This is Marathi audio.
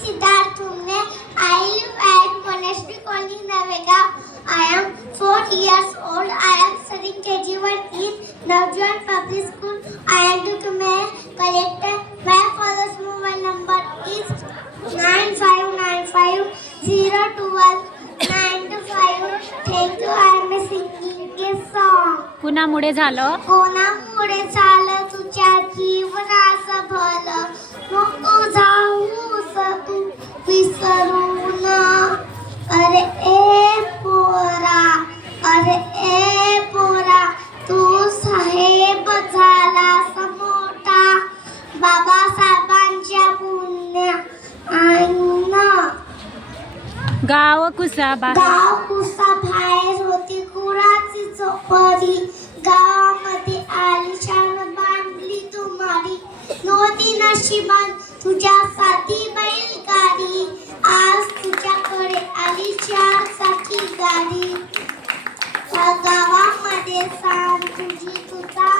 Siddharth Thumne. I live at Monastery Colony, Navegaon. I am 4 years old. I am studying KG1 in Navjuan Public School. I am due to my collector. My father's mobile number is 9595021925. Thank you. I am singing this song. कुणामुळे झालं? कोणामुळे झालं तुझ्या जीवनाचं भलं, नको जाऊस तू विसरून. अरे ए पोरा, अरे ए पोरा, तू साहेब झालास मोठा, बाबासाहेबांच्या पुण्यानं. गाव कुसाबा गाव कुसा बाहेर होती कुळाची चोपडी, गावामध्ये आलिशान बांधली तुम्हारी, नव्हती नशिबान तुझ्यासाठी बैलगाडी, आज तुझ्याकडे आली 4 चाकी गाडी. त्या गावामध्ये सांग तुझी तुझा